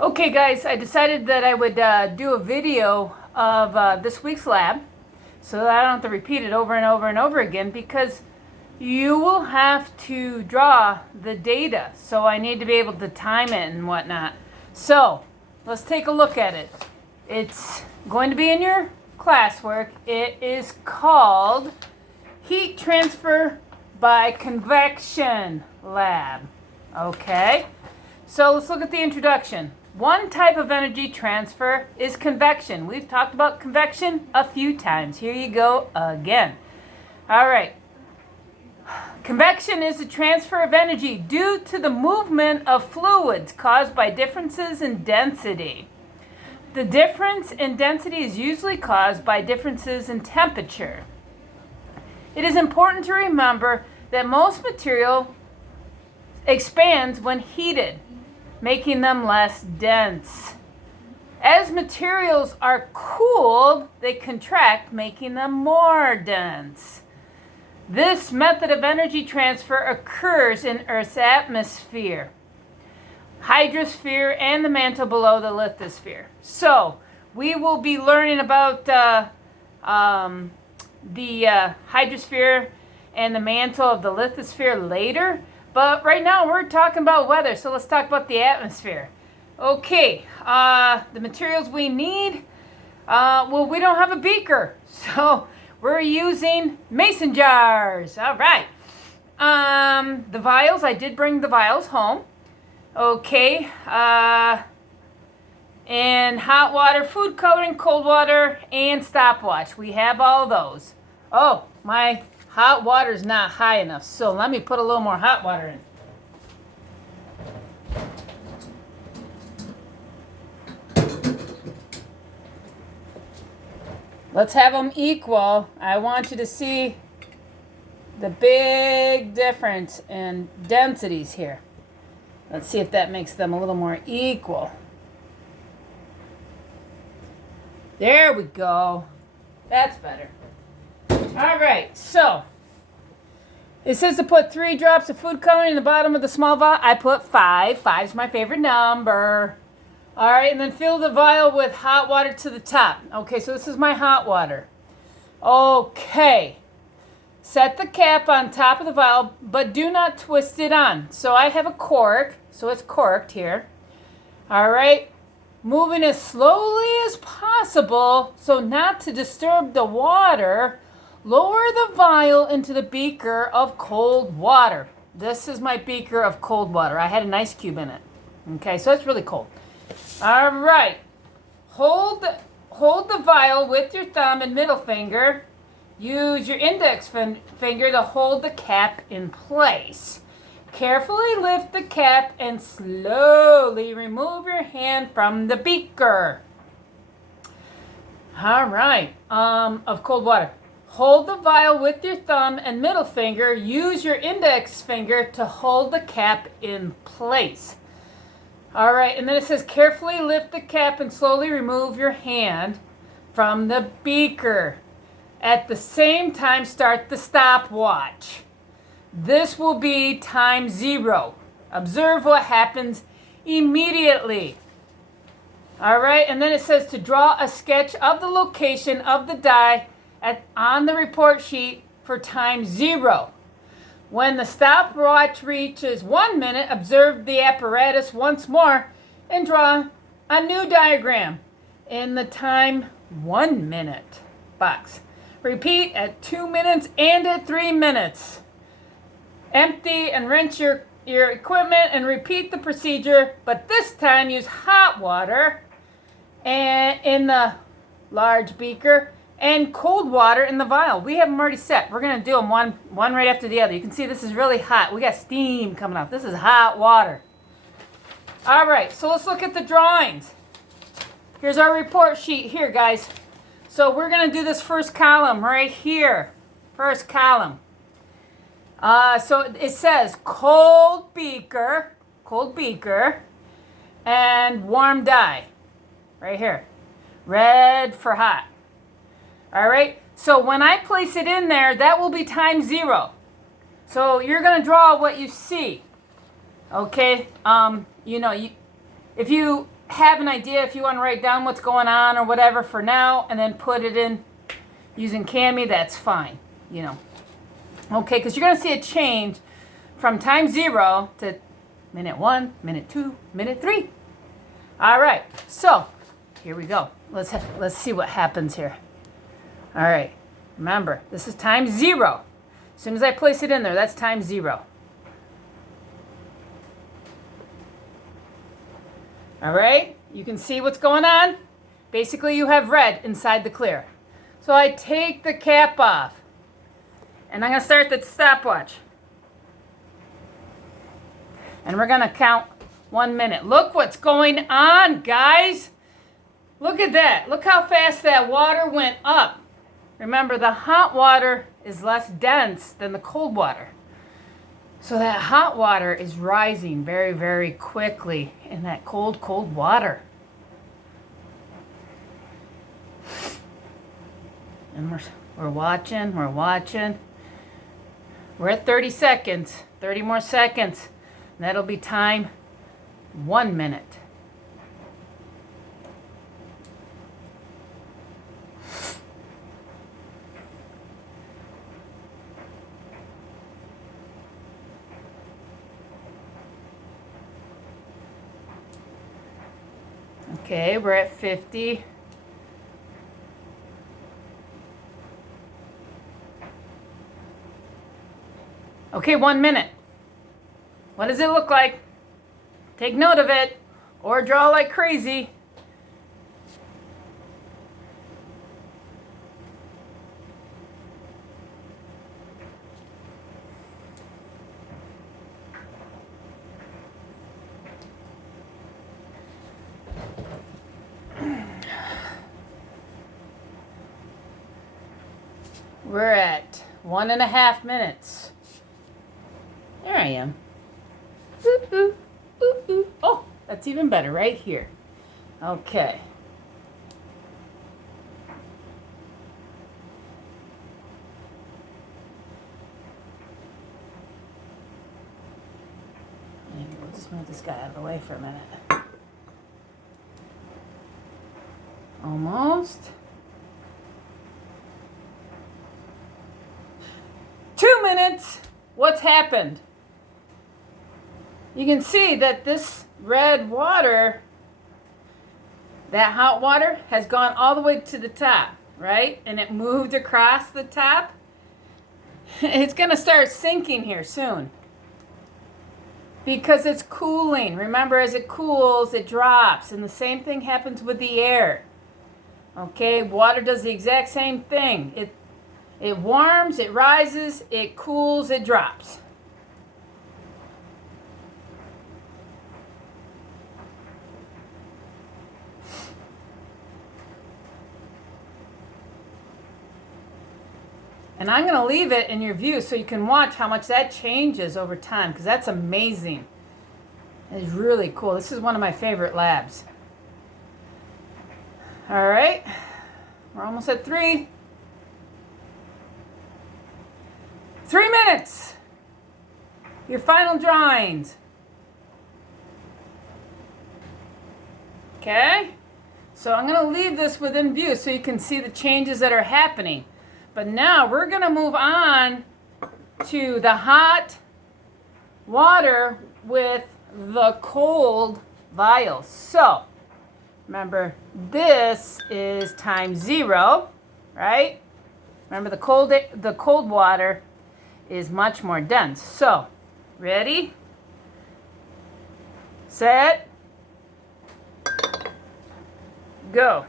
Okay guys, I decided that I would do a video of this week's lab so that I don't have to repeat it over and over and over again, because you will have to draw the data, so I need to be able to time it and whatnot. So let's take a look at it. It's going to be in your classwork. It is called Heat Transfer by Convection Lab. Okay, so let's look at the introduction. One type of energy transfer is convection. We've talked about convection a few times. Here you go again. All right. Convection is the transfer of energy due to the movement of fluids caused by differences in density. The difference in density is usually caused by differences in temperature. It is important to remember that most material expands when heated, making them less dense. As materials are cooled, they contract, making them more dense. This method of energy transfer occurs in Earth's atmosphere, hydrosphere, and the mantle below the lithosphere. So, we will be learning about the hydrosphere and the mantle of the lithosphere later. But right now we're talking about weather, so let's talk about the atmosphere. Okay, the materials we need, well, we don't have a beaker, so we're using mason jars. All right. The vials, I did bring the vials home. Okay, and hot water, food coloring, cold water, and stopwatch. We have all those. Oh, my hot water's not high enough, so let me put a little more hot water in. Let's have them equal. I want you to see the big difference in densities here. Let's see if that makes them a little more equal. There we go. That's better. All right, so it says to put 3 drops of food coloring in the bottom of the small vial. I put 5. 5's my favorite number. All right, and then fill the vial with hot water to the top. Okay, so this is my hot water. Okay. Set the cap on top of the vial, but do not twist it on. So I have a cork, so it's corked here. All right. Moving as slowly as possible so not to disturb the water. Lower the vial into the beaker of cold water. This is my beaker of cold water. I had an ice cube in it. Okay, so it's really cold. All right. Hold the vial with your thumb and middle finger. Use your index finger to hold the cap in place. Carefully lift the cap and slowly remove your hand from the beaker. All right. Of cold water. Hold the vial with your thumb and middle finger. Use your index finger to hold the cap in place. All right, and then it says carefully lift the cap and slowly remove your hand from the beaker. At the same time, start the stopwatch. This will be time 0. Observe what happens immediately. All right, and then it says to draw a sketch of the location of the die on the report sheet for time 0. When the stopwatch reaches 1 minute, observe the apparatus once more and draw a new diagram in the time 1 minute box. Repeat at 2 minutes and at 3 minutes. Empty and rinse your equipment and repeat the procedure, but this time use hot water and in the large beaker and cold water in the vial. We have them already set. We're going to do them one right after the other. You can see this is really hot. We got steam coming up. This is hot water. All right, so let's look at the drawings. Here's our report sheet here, guys. So we're going to do this first column right here. First column. So it says cold beaker, and warm dye. Right here. Red for hot. All right, so when I place it in there, that will be time 0. So you're going to draw what you see. Okay, if you have an idea if you want to write down what's going on or whatever for now, and then put it in using Cami, that's fine, you know. Okay, because you're going to see a change from time 0 to minute 1, minute 2, minute 3. All right, so here we go. Let's see what happens here. All right, remember, this is time 0. As soon as I place it in there, that's time 0. All right, you can see what's going on. Basically, you have red inside the clear. So I take the cap off, and I'm going to start the stopwatch. And we're going to count 1 minute. Look what's going on, guys. Look at that. Look how fast that water went up. Remember, the hot water is less dense than the cold water. So that hot water is rising very, very quickly in that cold, cold water. And we're watching. We're at 30 seconds. 30 more seconds. And that'll be time 1 minute. Okay, we're at 50. Okay, 1 minute. What does it look like? Take note of it, or draw like crazy. We're at 1.5 minutes. There I am. Ooh, ooh, ooh, ooh. Oh, that's even better right here. Okay. Maybe we'll just move this guy out of the way for a minute. Almost. 2 minutes. What's happened? You can see that this red water, that hot water, has gone all the way to the top, right? And it moved across the top. It's going to start sinking here soon because it's cooling. Remember, as it cools, it drops. And the same thing happens with the air. Okay, water does the exact same thing. It warms, it rises, it cools, it drops. And I'm going to leave it in your view so you can watch how much that changes over time, because that's amazing. It's really cool. This is one of my favorite labs. All right, we're almost at 3. 3 minutes. Your final drawings. Okay, so I'm going to leave this within view so you can see the changes that are happening. But now we're going to move on to the hot water with the cold vial. So, remember, this is time 0, right? Remember, the cold water is much more dense. So, ready? Set. Go.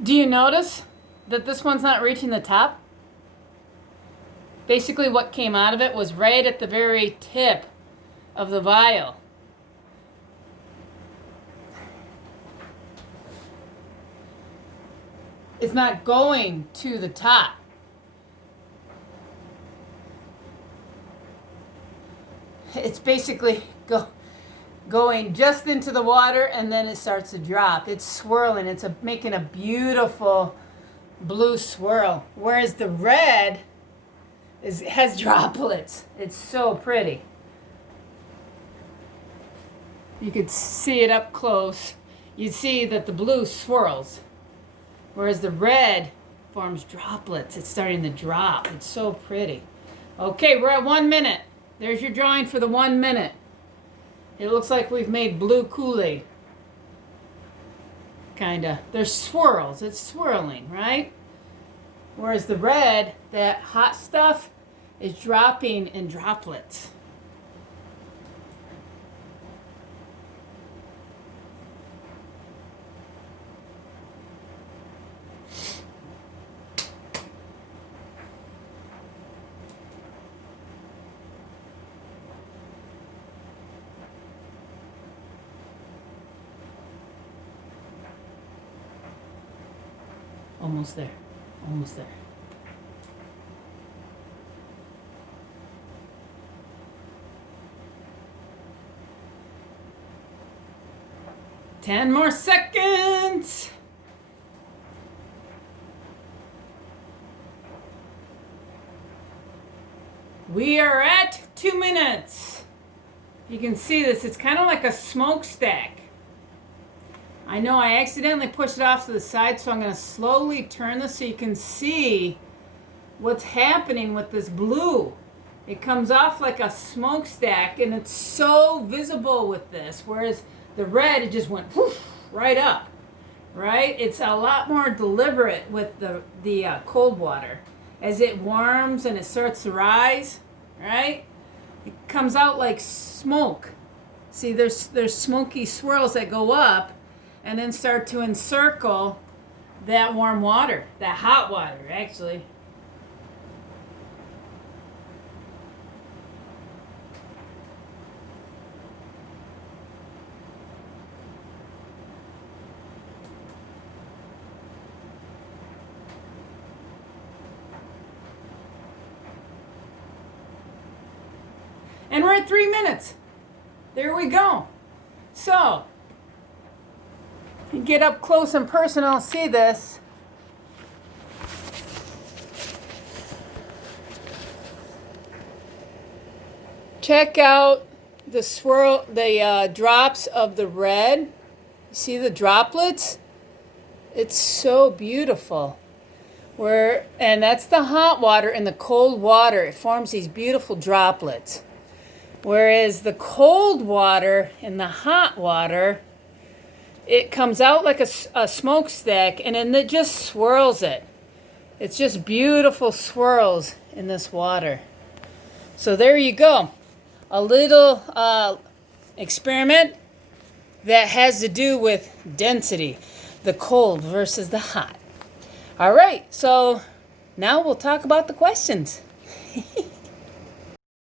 Do you notice that this one's not reaching the top? Basically what came out of it was right at the very tip of the vial. It's not going to the top. It's basically going just into the water, and then it starts to drop. It's swirling. It's making a beautiful blue swirl, whereas the red has droplets. It's so pretty. You could see it up close. You see that the blue swirls, whereas the red forms droplets. It's starting to drop. It's so pretty. Okay, we're at 1 minute. There's your drawing for the 1 minute. It looks like we've made blue Kool-Aid. Kinda. There's swirls. It's swirling, right? Whereas the red, that hot stuff, is dropping in droplets. Almost there. Almost there. Ten more seconds. We are at 2 minutes. You can see this. It's kind of like a smokestack. I know I accidentally pushed it off to the side, so I'm going to slowly turn this so you can see what's happening with this blue. It comes off like a smokestack, and it's so visible with this, whereas the red, it just went whoosh, right up, right? It's a lot more deliberate with the cold water. As it warms and it starts to rise, right? It comes out like smoke. See, there's smoky swirls that go up and then start to encircle that warm water, that hot water, actually. And we're at 3 minutes. There we go. So, you get up close and personal, see this. Check out the swirl, the drops of the red. You see the droplets? It's so beautiful. And that's the hot water and the cold water. It forms these beautiful droplets. Whereas the cold water and the hot water, it comes out like a smokestack, and then it just swirls it. It's just beautiful swirls in this water. So there you go. A little experiment that has to do with density, the cold versus the hot. All right, so now we'll talk about the questions.